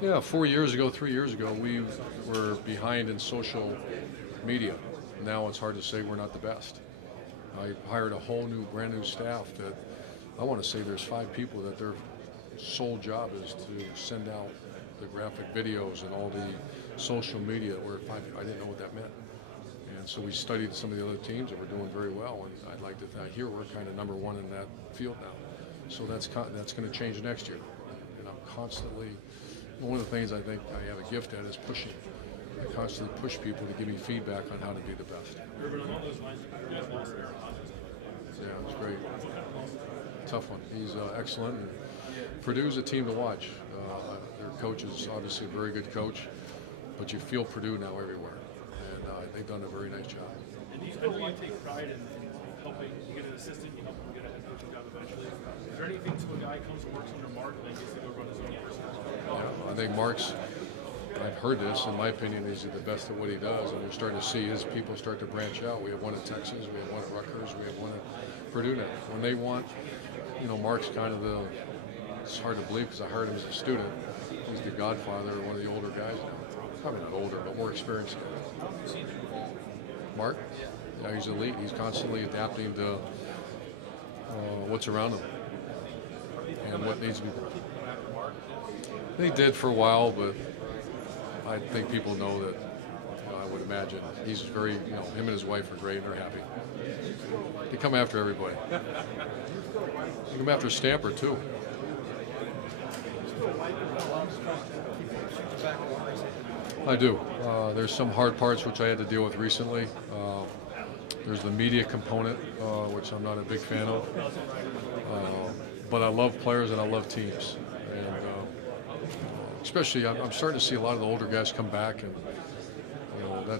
Yeah, 4 years ago, 3 years ago, we were behind in social media. Now it's hard to say we're not the best. I hired a whole new, brand new staff that I want to say there's 5 people that their sole job is to send out the graphic videos and all the social media. Where I didn't know what that meant. And so we studied some of the other teams that were doing very well, and I'd like to hear we're kind of number one in that field now. So that's going to change next year. And I'm constantly, one of the things I think I have a gift at is pushing. I constantly push people to give me feedback on how to be the best. Yeah, it's great. Tough one. He's excellent. And Purdue's a team to watch. Their coach is obviously a very good coach, but you feel Purdue now everywhere. They've done a very nice job. And you take pride in helping you get an assistant, you help him get a head coaching job eventually. Is there anything to a guy who comes and works under Mark and then gets to go run his own personal? Yeah, I think Mark's, I've heard this, in my opinion, he's the best at what he does, and we're starting to see his people start to branch out. We have one at Texas, we have one at Rutgers, we have one at Purdue now. When they want, Mark's kind of it's hard to believe because I hired him as a student. He's the godfather of one of the older guys now. Probably not older, but more experienced. Mark? Yeah, he's elite. He's constantly adapting to what's around him and what needs to be done. They did for a while, but I think people know that, I would imagine, he's very, him and his wife are great and they're happy. They come after everybody. They come after Stamper, too. I do. There's some hard parts which I had to deal with recently. There's the media component, which I'm not a big fan of. But I love players and I love teams. And especially, I'm starting to see a lot of the older guys come back, and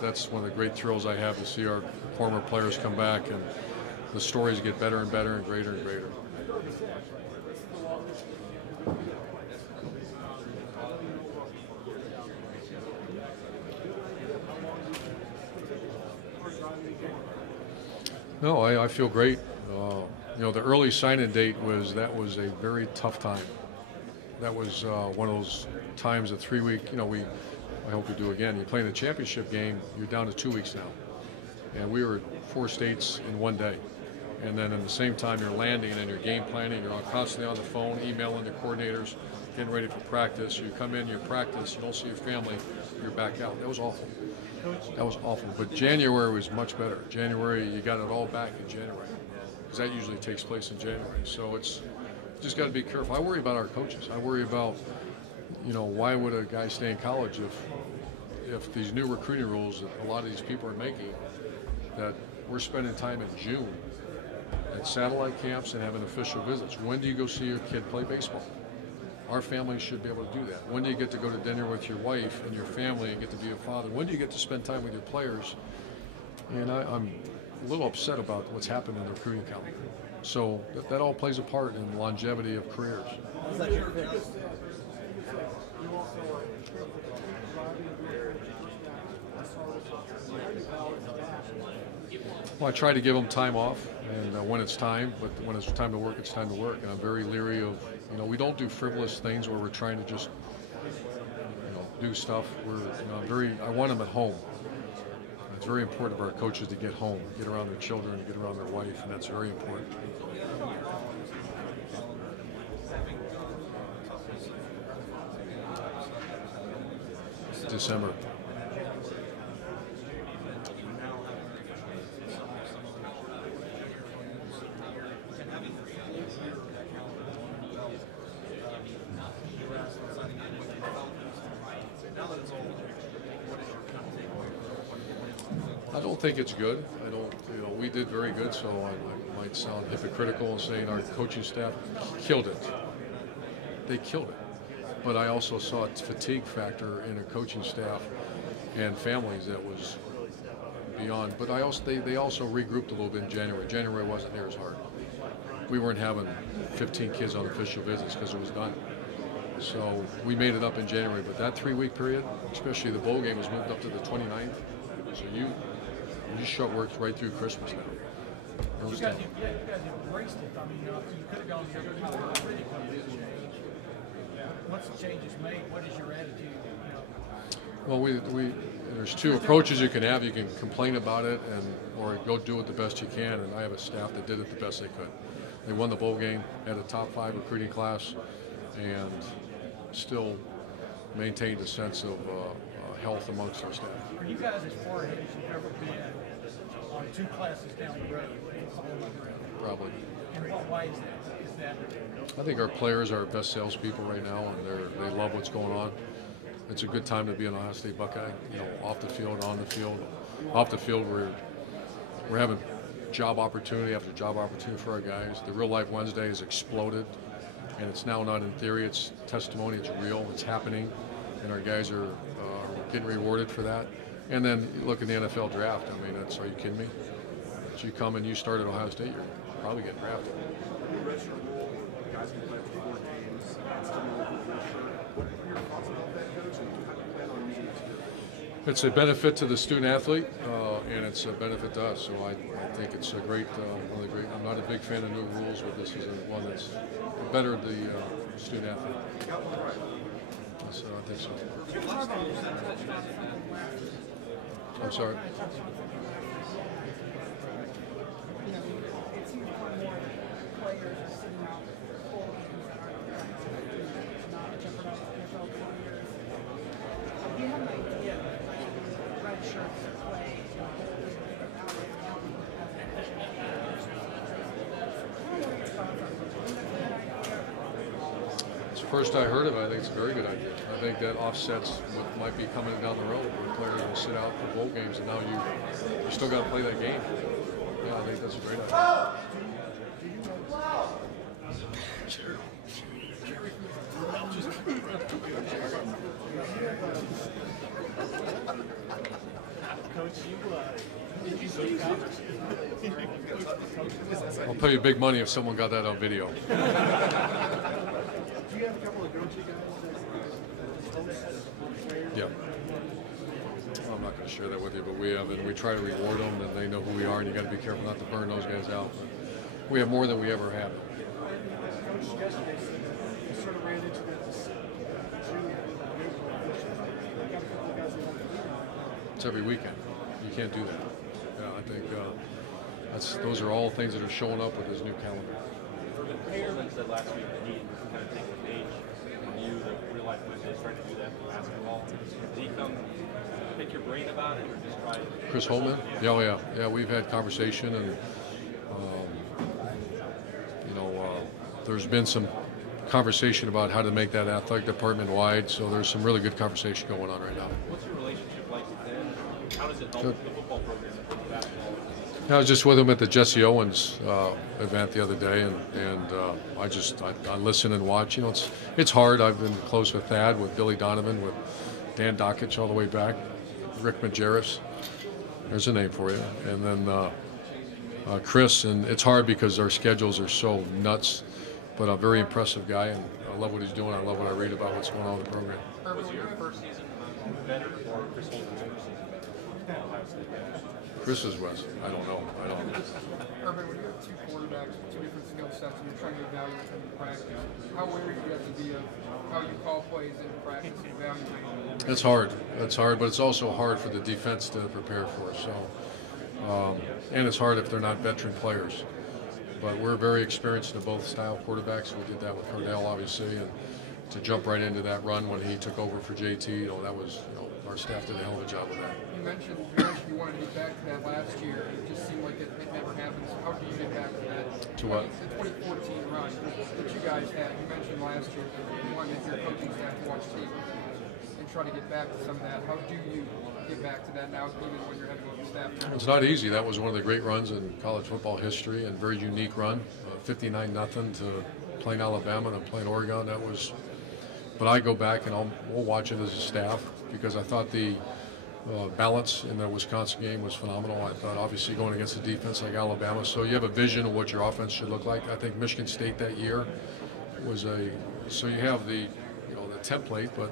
that's one of the great thrills I have, to see our former players come back and the stories get better and better and greater and greater. No, I feel great. The early sign-in date was a very tough time. That was one of those times, a 3-week. I hope we do again. You play in the championship game, you're down to 2 weeks now, and we were at 4 states in one day. And then at the same time, you're landing and you're game planning. You're constantly on the phone, emailing the coordinators, getting ready for practice. You come in, you practice, you don't see your family, you're back out. That was awful. That was awful. But January was much better. January, you got it all back in January, because that usually takes place in January. So it's just got to be careful. I worry about our coaches. I worry about, why would a guy stay in college if these new recruiting rules that a lot of these people are making, that we're spending time in June at satellite camps and having official visits. When do you go see your kid play baseball? Our families should be able to do that. When do you get to go to dinner with your wife and your family and get to be a father? When do you get to spend time with your players? And I'm a little upset about what's happened in the recruiting calendar. So that all plays a part in the longevity of careers. Well, I try to give them time off, and when it's time, but when it's time to work, it's time to work. And I'm very leery of, we don't do frivolous things where we're trying to just, do stuff. I want them at home. It's very important for our coaches to get home, get around their children, get around their wife, and that's very important. December. I don't think it's good. We did very good, so I might sound hypocritical in saying our coaching staff killed it. They killed it. But I also saw a fatigue factor in a coaching staff and families that was beyond. But they also regrouped a little bit in January. January wasn't near as hard. We weren't having 15 kids on official visits because it was done. So we made it up in January. But that 3-week period, especially the bowl game, was moved up to the 29th. So you shut work right through Christmas now. You guys embraced it. I mean, you could have gone the other way. once the change is made, what is your attitude? Well, there's two approaches you can have. You can complain about it, or go do it the best you can. And I have a staff that did it the best they could. They won the bowl game, had a top 5 recruiting class, and still maintained a sense of health amongst our staff. Are you guys as far ahead as you've ever been on 2 classes down the road? Probably. And why is that? Is that? I think our players are our best salespeople right now, and they love what's going on. It's a good time to be an Ohio State Buckeye. You know, off the field, on the field. Off the field, we're having job opportunity after job opportunity for our guys. The Real Life Wednesday has exploded, and it's now not in theory. It's testimony. It's real. It's happening, and our guys are getting rewarded for that. And then look at the NFL draft. I mean, are you kidding me? So you come and you start at Ohio State, you're probably getting drafted. It's a benefit to the student athlete, and it's a benefit to us. So I think it's a great, one of the great. I'm not a big fan of new rules, but this is one that's bettered the student athlete. So I think so. I'm sorry. First I heard of it, I think it's a very good idea. I think that offsets what might be coming down the road, where players will sit out for bowl games, and now you still got to play that game. Yeah, I think that's a great idea. I'll pay you big money if someone got that on video. Do you have a couple of go-to guys? Yeah. Well, I'm not going to share that with you, but we have, and we try to reward them, and they know who we are, and you got to be careful not to burn those guys out. But we have more than we ever have. Coach, yesterday you sort of ran into this. It's every weekend. You can't do that. Yeah, I think those are all things that are showing up with this new calendar. Meyer said last week that he kind of taking a page from you, the Real Life Wednesday, trying to do that for basketball. Did he come pick your brain about it, or just try? Chris Holman? Yeah, oh yeah, yeah. We've had conversation, and there's been some conversation about how to make that athletic department wide. So there's some really good conversation going on right now. What's your relationship like with them? How does it help the football program and basketball? I was just with him at the Jesse Owens event the other day, and I listen and watch. You know, it's hard. I've been close with Thad, with Billy Donovan, with Dan Dockich all the way back, Rick Majerus. There's a name for you, and then Chris. And it's hard because our schedules are so nuts. But a very impressive guy, and I love what he's doing. I love what I read about what's going on in the program. Was your first season better or Chris Holman's first season? Chris's was. I don't know. Urban, when you have 2 quarterbacks with 2 different skill sets and you're trying to evaluate them in practice, how wary do you have to be of how you call plays in practice and evaluate them? It's hard. It's hard, but it's also hard for the defense to prepare for. So, and it's hard if they're not veteran players. But we're very experienced in both style quarterbacks. We did that with Cordell, obviously, and to jump right into that run when he took over for JT, that was, our staff did a hell of a job with that. You mentioned you wanted to get back to that last year. It just seemed like it never happened. So how do you get back to that? To what? The 2014 run that you guys had. You mentioned last year that you wanted your coaching staff to watch tape and try to get back to some of that. How do you get back to that now, even when you're having a staff? It's not easy. That was one of the great runs in college football history, and very unique run. 59-0 to playing Alabama and playing Oregon. That was. But I go back and we'll watch it as a staff because I thought the balance in the Wisconsin game was phenomenal. I thought obviously going against a defense like Alabama, so you have a vision of what your offense should look like. I think Michigan State that year was so you have the template, but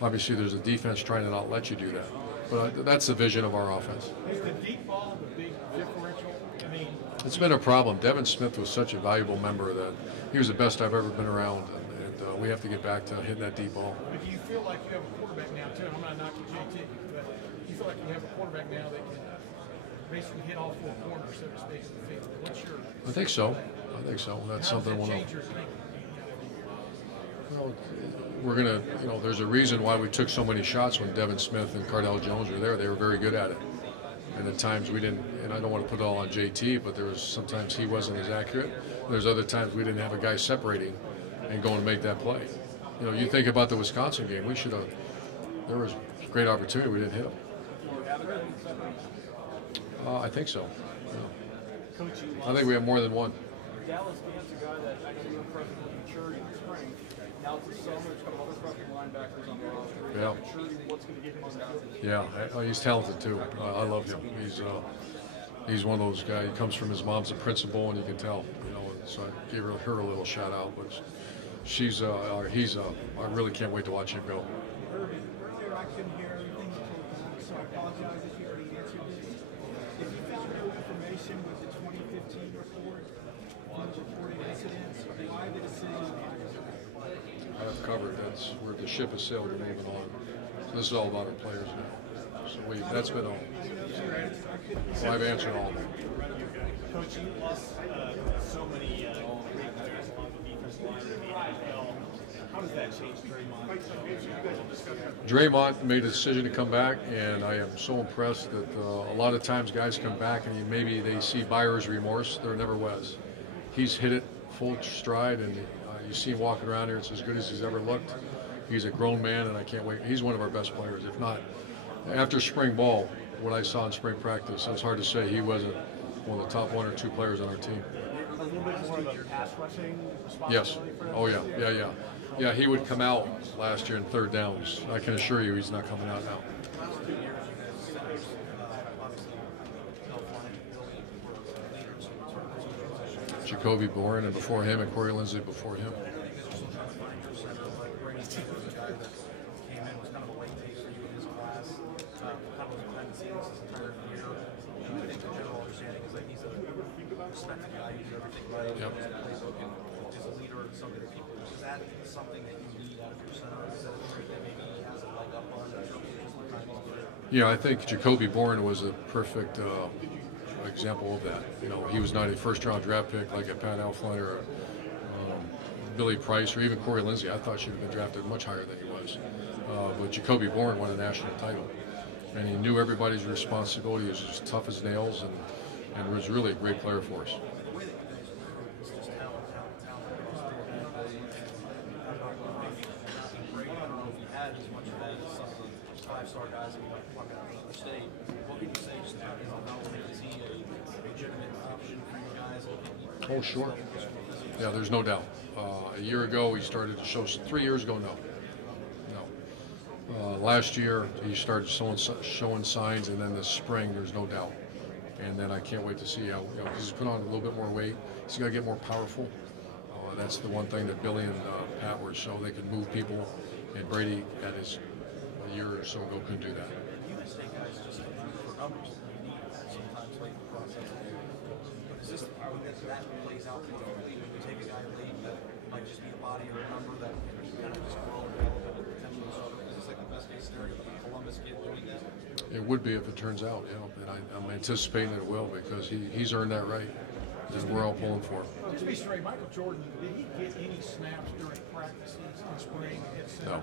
obviously there's a defense trying to not let you do that. But that's the vision of our offense. Is the deep ball the big differential? I mean, it's been a problem. Devin Smith was such a valuable member that he was the best I've ever been around, and we have to get back to hitting that deep ball. But do you feel like you have a quarterback now, too? I'm not knocking JT, but you feel like you have a quarterback now that can basically hit all four corners, so to speak, of the field. What's your... I think so. I think so. That's How does something that we'll change your thinking? we're going to, there's a reason why we took so many shots when Devin Smith and Cardell Jones were there. They were very good at it. And at times we didn't, and I don't want to put it all on JT, but there was sometimes he wasn't as accurate. There's other times we didn't have a guy separating and going to make that play. You think about the Wisconsin game, we should have, there was great opportunity, we didn't hit him. I think so. Yeah. I think we have more than one. Dallas Gant's a guy that I know you impressed with maturity in the spring. Now it's the summer, there's a couple other freshman linebackers on the roster. Yeah. Maturity, what's going to get him on guys? Yeah, he's talented too. I love him. He's one of those guys. He comes from his mom's a principal, and you can tell. So I gave her a little shout out, but he's I really can't wait to watch him go. Earlier I couldn't hear everything you told me, so I apologize if you already answered this. If you found no information with the 2015 report on reported incidents, why the decision? I have covered. That's where the ship has sailed. We're moving on. So this is all about our players now. So that's been all. Well, I've answered all of them. Coach, you lost so many great players along the defensive line in the NFL. How does that change Draymond? Draymond made a decision to come back, and I am so impressed that a lot of times guys come back and maybe they see buyer's remorse. There never was. He's hit it full stride, and you see him walking around here. It's as good as he's ever looked. He's a grown man, and I can't wait. He's one of our best players, if not. After spring ball, what I saw in spring practice, it's hard to say he wasn't one of the top 1 or 2 players on our team. A little bit more of a pass rushing Yes. responsibility for him? Oh, yeah. Yeah, he would come out last year in third downs. I can assure you he's not coming out now. Jacoby Bourne, and before him, and Corey Lindsey before him. Yep. Is that something that you need out of your center? Is that something that maybe he has a leg up on? Yeah, I think Jacoby Bourne was a perfect example of that. He was not a first-round draft pick like a Pat Elflein or Billy Price or even Corey Lindsey. I thought she would have been drafted much higher than he was. But Jacoby Bourne won a national title, and he knew everybody's responsibility. He was as tough as nails, and was really a great player for us. Five-star guys that we might pluck out of the state. What can you say just about not only is he a legitimate option for you guys? Oh, sure. Yeah, there's no doubt. A year ago, he started to show. 3 years ago, no. Last year, he started showing signs, and then this spring, there's no doubt. And then I can't wait to see how he's put on a little bit more weight. He's got to get more powerful. That's the one thing that Billy and Pat were so they could move people, and Brady at his a year or so ago couldn't do that. You guys take guys just for numbers that you need sometimes late in the process. But is this that plays out when you take a guy late that might just be a body or a number that can kind of just grow and develop and potentially start? Is this like the best case scenario for the Columbus kid doing that? It would be if it turns out, and I'm anticipating it will because he's earned that right. And we're all pulling for him. Just to be straight, Michael Jordan, did he get any snaps during practices in spring against center? No.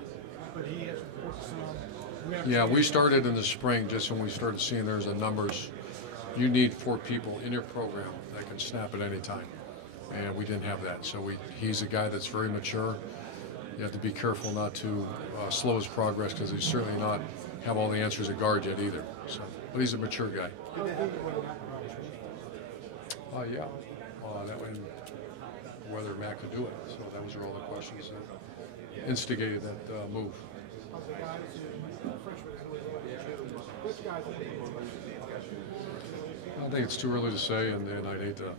But he has reported some. Yeah, we started in the spring just when we started seeing there's the numbers. You need 4 people in your program that can snap at any time, and we didn't have that. So he's a guy that's very mature. You have to be careful not to slow his progress because he's certainly not have all the answers at guard yet either. So, but he's a mature guy. Yeah. That way, whether Matt could do it. So those are all the questions that instigated that move. I think it's too early to say, and I'd hate to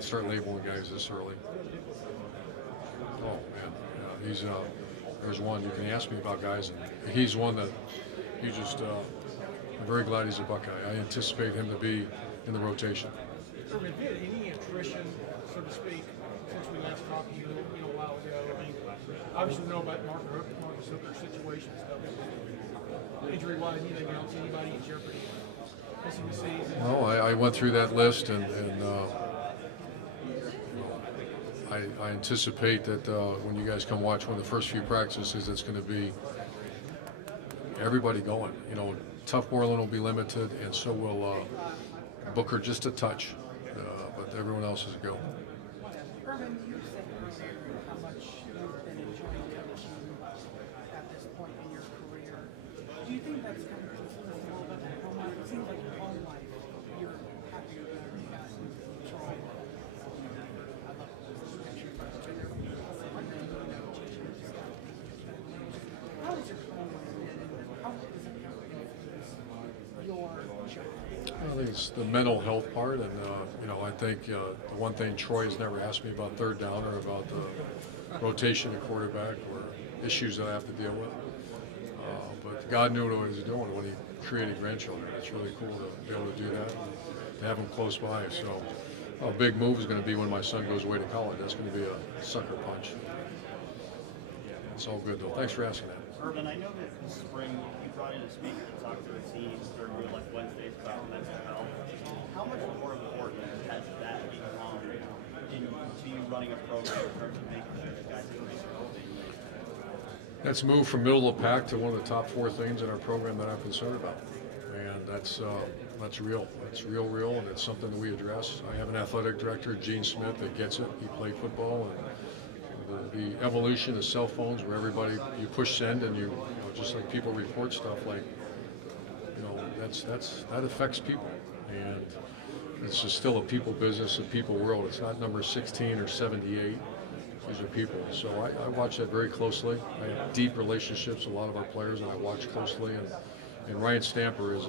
start labeling guys this early. Oh man, he's there's one you can ask me about guys, and he's one that you just. I'm very glad he's a Buckeye. I anticipate him to be in the rotation. Has there been any attrition, so to speak, since we last talked to you a while ago? I mean, Obviously, we know about Marcus Hooker's situation, injury-wise, anything else, anybody in jeopardy, missing the season. Well, I went through that list, and I anticipate that when you guys come watch one of the first few practices, it's going to be everybody going. You know, Tough Moreland will be limited, and so will Booker just a touch, but everyone else is a go. Urban, you said earlier how much you've been enjoying LSU at this point in your career. Do you think that's kind of consistent a little bit with home life? It seems like your home life, you're happier than you got in Troy. I love how is your home life? How does it influence your job? I think it's the mental health part, and you know, I think the one thing Troy has never asked me about third down or about the rotation at quarterback or issues that I have to deal with. But God knew what he was doing when he created grandchildren. It's really cool to be able to do that and to have them close by. So a big move is going to be when my son goes away to college. That's going to be a sucker punch. It's all good though. Thanks for asking that. Urban, I know that this spring you brought in a speaker to talk to the team during Real Life Wednesdays about mental health. How much more important has that become to you running a program in terms of making sure that guys are healthy? That's moved from middle of the pack to one of the top 4 things in our program that I'm concerned about, and that's real. It's real, and it's something that we address. I have an athletic director, Gene Smith, that gets it. He played football, and the evolution of cell phones, where everybody you push send and you know, just like people report stuff, like you know, that affects people, and it's just still a people business, a people world. It's not number 16 or 78. These are people. So I watch that very closely. I have deep relationships with a lot of our players, and I watch closely. And Ryan Stamper is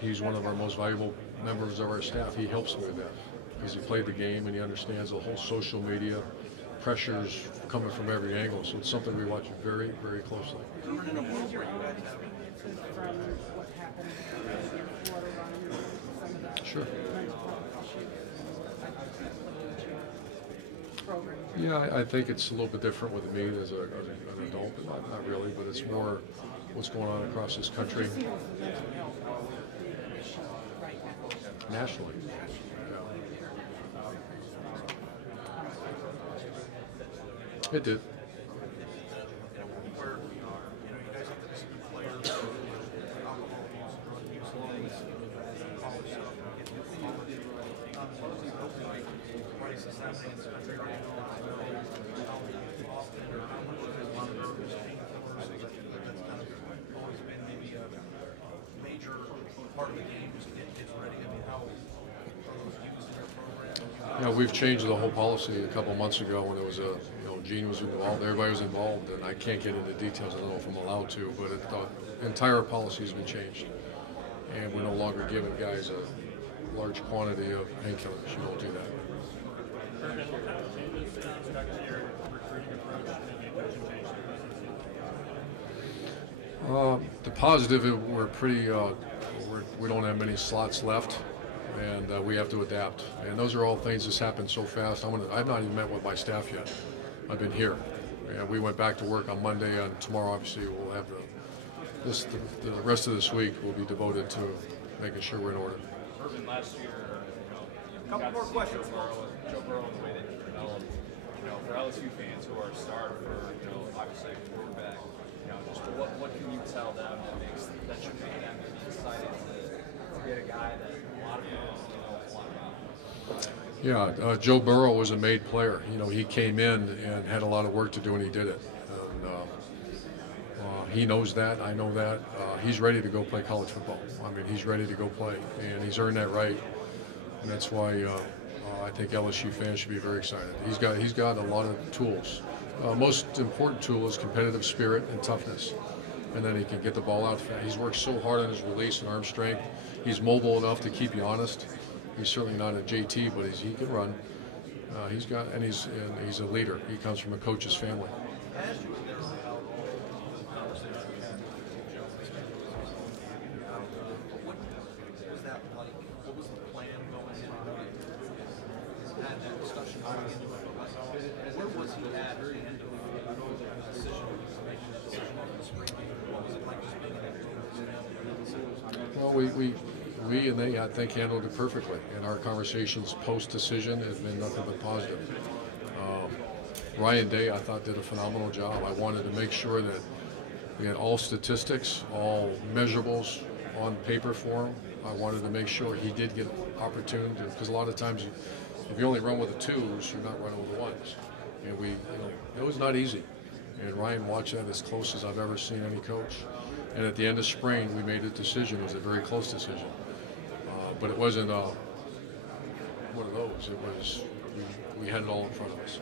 he's one of our most valuable members of our staff. He helps me with that because he played the game and he understands the whole social media pressures coming from every angle. So it's something we watch very, very closely. Do you think it is your own experiences from what happened in Florida running some of that Sure. mental health issues program? Yeah, I think it's a little bit different with me as an adult, but not really, but it's more what's going on across this country. It feels the mental health is a big issue right now. Nationally. Yeah. It did. Where you guys have to see players, alcohol use, drug use, college stuff, getting into college. Hopefully, price is happening in this country right now. How often or how much of it monitors painkillers? That's kind of always been maybe a major part of the game is to get kids ready. I mean, how are those used in your program? Yeah, we've changed the whole policy a couple months ago when it was Gene was involved, everybody was involved, and I can't get into details. I don't know if I'm allowed to, but the entire policy has been changed, and we're no longer giving guys a large quantity of painkillers. You don't do that. Urban, what kind of changes do you expect to your recruiting approach and the coaching change? The positive, we're pretty. We don't have many slots left, and we have to adapt. And those are all things that's happened so fast. I've not even met with my staff yet. I've been here. And we went back to work on Monday, and tomorrow, obviously, we'll have the rest of this week will be devoted to making sure we're in order. Urban, last year, Couple more questions. Joe Burrow and the way that he developed, for LSU fans who are starved for, obviously a quarterback, just what can you tell them that should make them be excited to get a guy that a lot of people don't know a lot about? Yeah, Joe Burrow was a made player. He came in and had a lot of work to do, and he did it. And he knows that. I know that. He's ready to go play college football. I mean, he's ready to go play, and he's earned that right. And that's why I think LSU fans should be very excited. He's got a lot of tools. Most important tool is competitive spirit and toughness, and then he can get the ball out fast. He's worked so hard on his release and arm strength. He's mobile enough to keep you honest. He's certainly not a JT, but he can run. He's a leader. He comes from a coach's family. What was the plan going into that discussion going into it? Where was he at the end of the decision, making that decision on the spring game? What was it like just being in that? Well, we and they, I think, handled it perfectly. And our conversations post-decision have been nothing but positive. Ryan Day, I thought, did a phenomenal job. I wanted to make sure that we had all statistics, all measurables on paper for him. I wanted to make sure he did get opportunity, because a lot of times, if you only run with the twos, you're not running with the ones. And it was not easy. And Ryan watched that as close as I've ever seen any coach. And at the end of spring, we made a decision. It was a very close decision. But it wasn't one of those. It was, we had it all in front of us.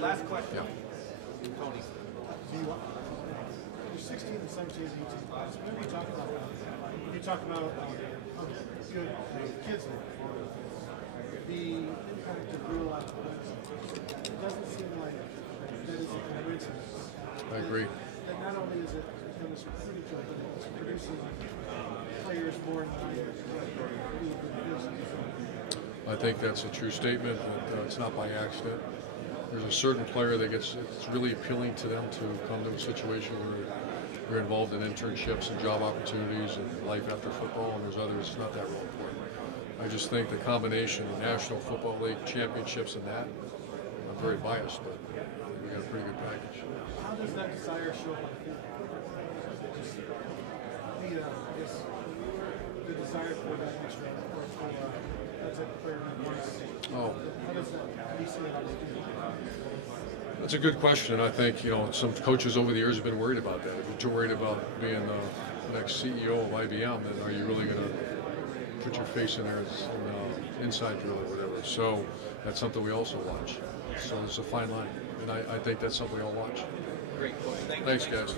Last question. Yeah. Tony. So you're 16 and 17 and 18 class. Whenever you talk about that, you talk about how good kids are. The impact of real life athletics. It doesn't seem like that is a coincidence. I agree. That not only is it become this recruiting job, but it's producing players more in line with the business. I think that's a true statement. That it's not by accident. There's a certain player that it's really appealing to them to come to a situation where you're involved in internships and job opportunities and life after football, and there's others it's not that real important. I just think the combination of National Football League championships and that, I'm very biased, but I think we got a pretty good package. How does that desire show up on the field? I guess the desire for that next round, or for that type of player that wants. Oh. How do you see it on the field? That's a good question. I think, some coaches over the years have been worried about that. If you're worried about being the next CEO of IBM, then are you really going to put your face in there as an inside drill or whatever? So that's something we also watch. So it's a fine line. And I think that's something we all watch. Great. Thank you. Thanks, guys.